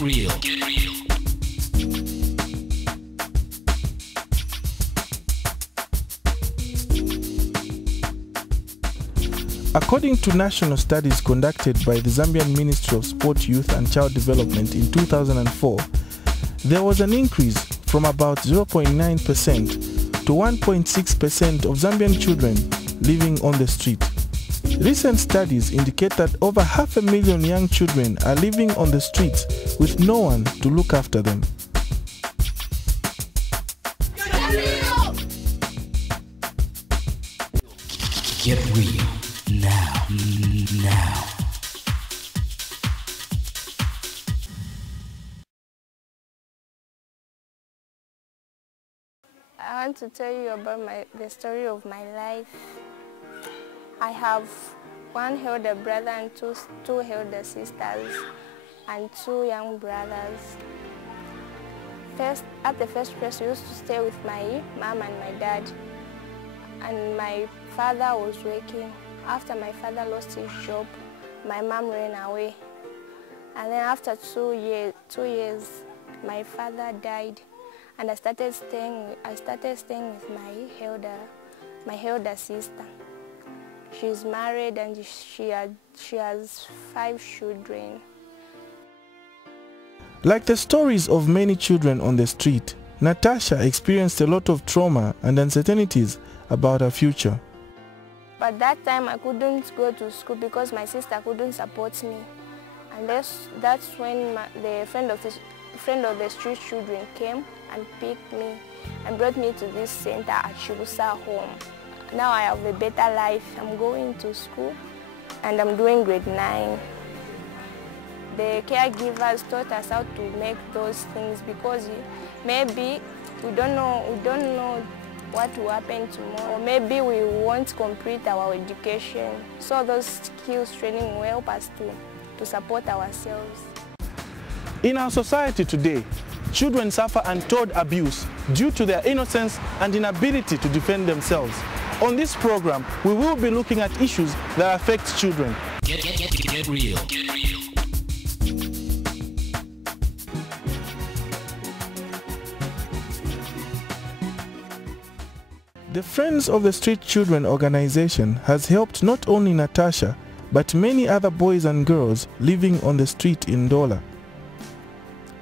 Get real. Get real. According to national studies conducted by the Zambian Ministry of Sport, Youth and Child Development in 2004, there was an increase from about 0.9% to 1.6% of Zambian children living on the street. Recent studies indicate that over 500,000 young children are living on the streets with no one to look after them. Get real. Now. I want to tell you about the story of my life. I have one elder brother and two elder sisters and 2 young brothers. At the first place, we used to stay with my mom and my dad, and my father was working. After my father lost his job, my mom ran away. And then after 2 years, my father died, and I started staying with my elder sister. She's married and she has 5 children. Like the stories of many children on the street, Natasha experienced a lot of trauma and uncertainties about her future. But that time I couldn't go to school because my sister couldn't support me. And that's when the friend of the street children came and picked me and brought me to this center at Chibusa home. Now I have a better life. I'm going to school and I'm doing grade 9. The caregivers taught us how to make those things because maybe we don't know what will happen tomorrow, or maybe we won't complete our education. So those skills training will help us to support ourselves. In our society today, children suffer untold abuse due to their innocence and inability to defend themselves. On this program, we will be looking at issues that affect children. Get real. Get real. The Friends of the Street Children organization has helped not only Natasha, but many other boys and girls living on the street in Ndola.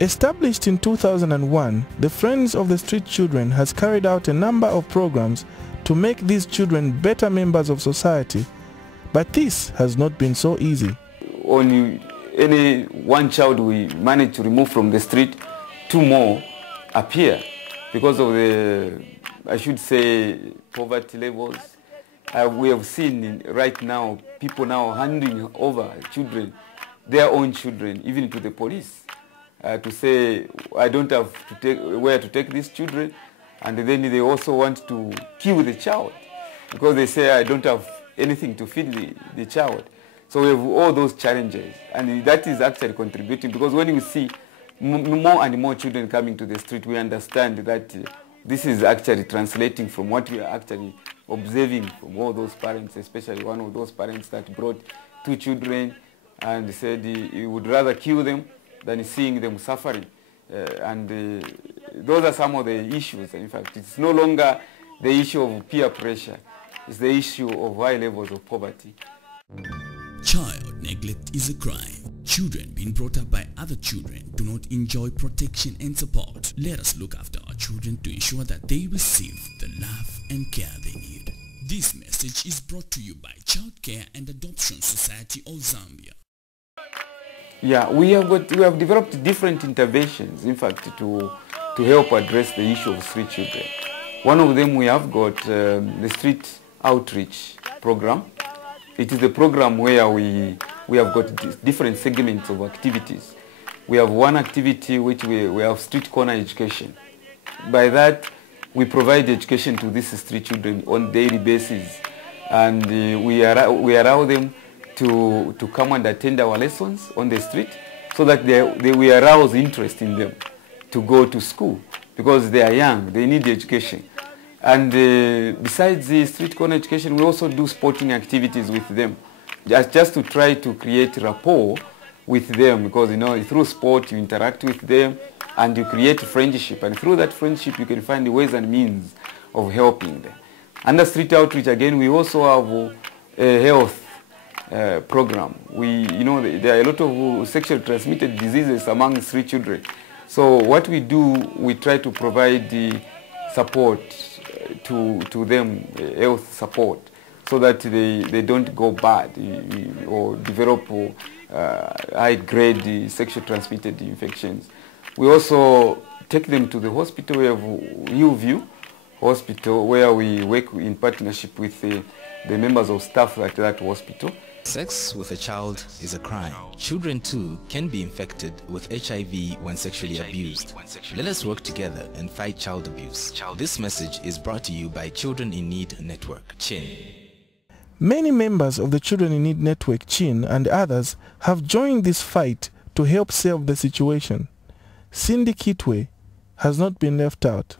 Established in 2001, the Friends of the Street Children has carried out a number of programs to make these children better members of society, but this has not been so easy. Only any one child we manage to remove from the street, 2 more appear because of the, I should say, poverty levels. We have seen right now people now handing over children, their own children, even to the police, to say, I don't have to take where to take these children, and then they also want to kill the child because they say, I don't have anything to feed the child. So we have all those challenges, and that is actually contributing, because when you see more and more children coming to the street, we understand that this is actually translating from what we are actually observing from all those parents, especially one of those parents that brought 2 children and said he would rather kill them than seeing them suffering. Those are some of the issues. In fact, it's no longer the issue of peer pressure. It's the issue of high levels of poverty. Child neglect is a crime. Children being brought up by other children do not enjoy protection and support. Let us look after our children to ensure that they receive the love and care they need. This message is brought to you by Child Care and Adoption Society of Zambia. Yeah, we have developed different interventions, in fact, to help address the issue of street children. One of them, we have got the street outreach program. It is a program where we have got different segments of activities. We have one activity which we have street corner education. By that, we provide education to these street children on a daily basis, and we allow them to come and attend our lessons on the street, so that we arouse interest in them to go to school, because they are young, they need education. And besides the street corner education, we also do sporting activities with them, just to try to create rapport with them, because through sport you interact with them and you create friendship, and through that friendship you can find ways and means of helping them. Under street outreach, again, we also have a health program. There are a lot of sexually transmitted diseases among street children. So what we do, we try to provide the support to them, health support, so that they don't go bad or develop high-grade sexually transmitted infections. We also take them to the hospital. We have Hillview Hospital, where we work in partnership with the members of staff at that hospital. Sex with a child is a crime. Children too can be infected with HIV when sexually abused. Let us work together and fight child abuse. This message is brought to you by Children in Need Network, CHIN. Many members of the Children in Need Network, CHIN, and others have joined this fight to help solve the situation. Cindy Kitwe has not been left out.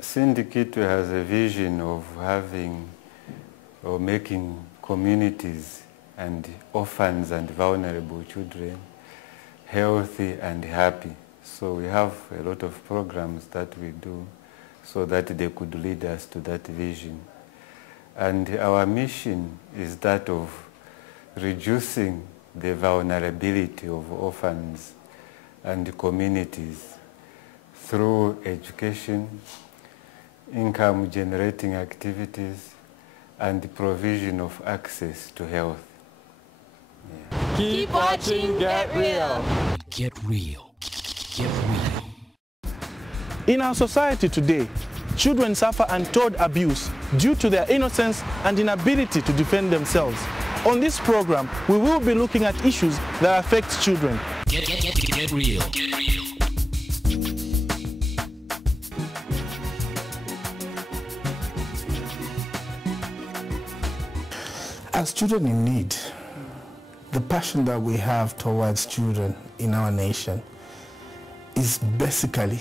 Cindy Kitwe has a vision of having or making communities and orphans and vulnerable children healthy and happy. So we have a lot of programs that we do so that they could lead us to that vision. And our mission is that of reducing the vulnerability of orphans and communities through education, income generating activities, and the provision of access to health. Yeah. Keep watching Get Real. Get real. Get real. In our society today, children suffer untold abuse due to their innocence and inability to defend themselves. On this program, we will be looking at issues that affect children. Get real. Get real. As children in need, the passion that we have towards children in our nation is basically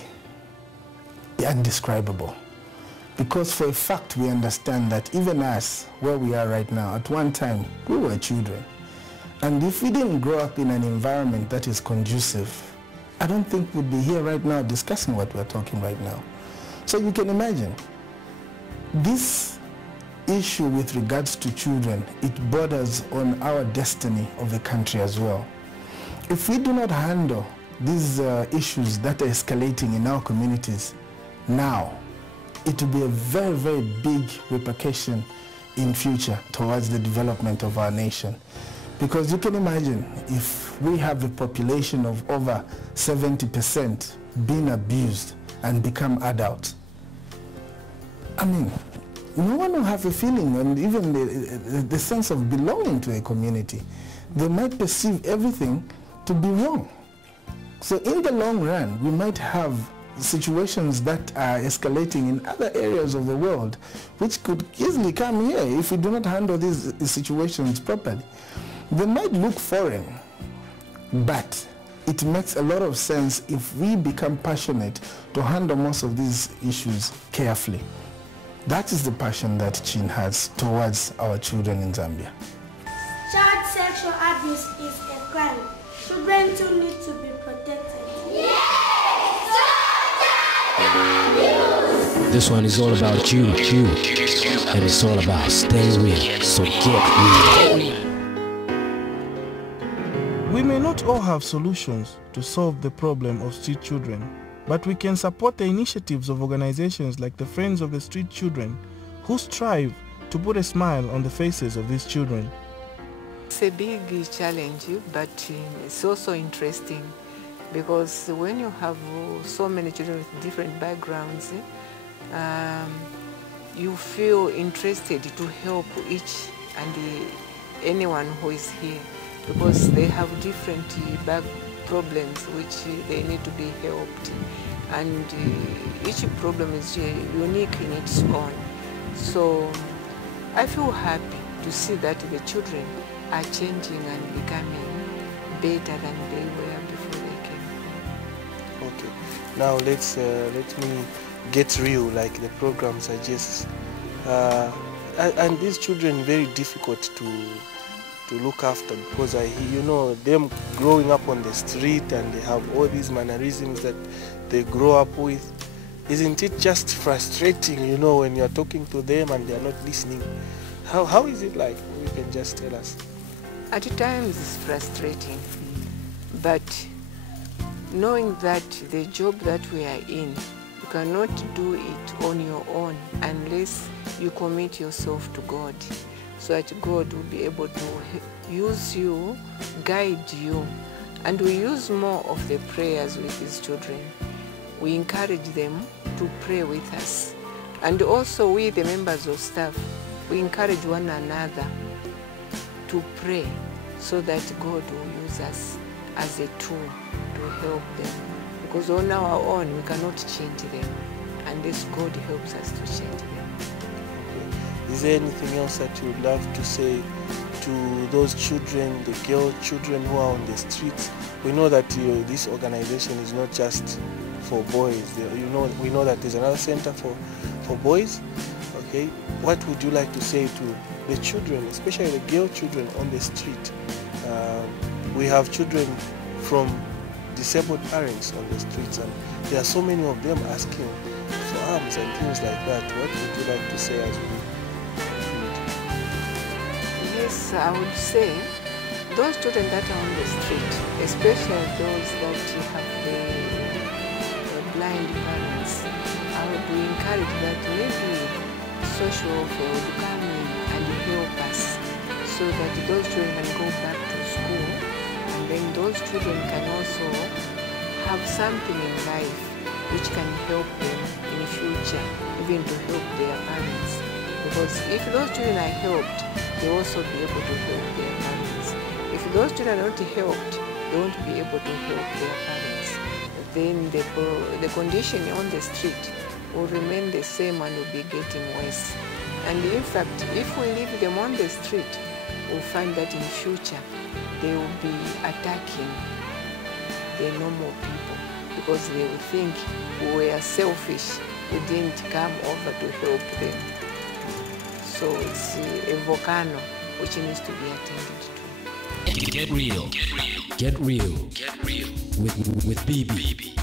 indescribable. Because for a fact we understand that even us, where we are right now, at one time we were children. And if we didn't grow up in an environment that is conducive, I don't think we'd be here right now discussing what we're talking right now. So you can imagine, this issue with regards to children, it borders on our destiny of the country as well. If we do not handle these issues that are escalating in our communities now, it will be a very, very big repercussion in future towards the development of our nation. Because you can imagine if we have a population of over 70% being abused and become adults. I mean, no one will have a feeling and even the sense of belonging to a community. They might perceive everything to be wrong. So in the long run, we might have situations that are escalating in other areas of the world, which could easily come here if we do not handle these situations properly. They might look foreign, but it makes a lot of sense if we become passionate to handle most of these issues carefully. That is the passion that CHIN has towards our children in Zambia. Child sexual abuse is a crime. Children too need to be protected. Yes! Child abuse! This one is all about you, and it's all about staying real, so get real. We may not all have solutions to solve the problem of street children, but we can support the initiatives of organizations like the Friends of the Street Children, who strive to put a smile on the faces of these children. It's a big challenge, but it's also interesting, because when you have so many children with different backgrounds, you feel interested to help each and anyone who is here, because they have different problems which they need to be helped, and each problem is unique in its own. So I feel happy to see that the children are changing and becoming better than they were before they came. Okay, now let me get real, like the program suggests. And these children very difficult look after, because you know, them growing up on the street and they have all these mannerisms that they grow up with. Isn't it just frustrating, you know, when you're talking to them and they're not listening? How is it like? You can just tell us. At times it's frustrating, but knowing that the job that we are in, you cannot do it on your own unless you commit yourself to God, so that God will be able to use you, guide you. And we use more of the prayers with these children. We encourage them to pray with us. And also we, the members of staff, we encourage one another to pray so that God will use us as a tool to help them. Because on our own, we cannot change them unless God helps us to change them. Okay. Is there anything else that you would love to say to those children, the girl children who are on the streets? We know that this organization is not just for boys. We know that there's another center for boys. Okay, what would you like to say to the children, especially the girl children on the street? We have children from disabled parents on the streets, and there are so many of them asking for arms and things like that. What would you like to say as we conclude? Yes, I would say those children that are on the street, especially those that have the blind parents, I would encourage that maybe social welfare would come in and help us so that those children can go back to school, and then those children can also have something in life which can help them in the future, even to help their parents. Because if those children are helped, they will also be able to help their parents. If those children are not helped, they won't be able to help their parents. Then the condition on the street will remain the same and will be getting worse. And in fact, if we leave them on the street, we'll find that in future they will be attacking the normal people because they will think we were selfish, we didn't come over to help them. So it's a volcano which needs to be attended to. Get real. Get real. Get real. With BB.